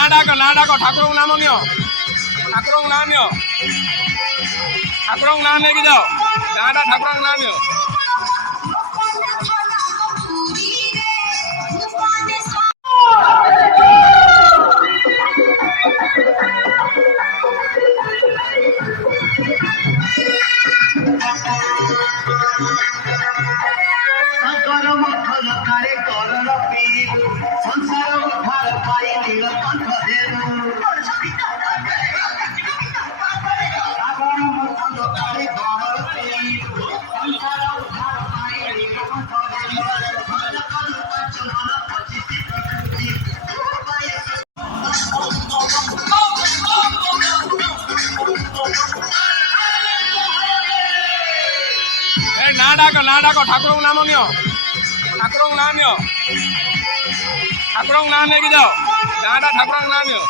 ના ડાકો ઠાકુરનું નામ નિયો ઠાકુરનું નામ નિયો ઠાકુરનું નામ લેકી જાઓ દાડા ઠાકુરનું નામ નિયો ના ડાકો ઠાકુરનું નામ નિયો ઠાકુરનું નામ નિયો ઠાકુરનું નામ લેકી જાઓ દાડા ઠાકુરનું નામ નિયો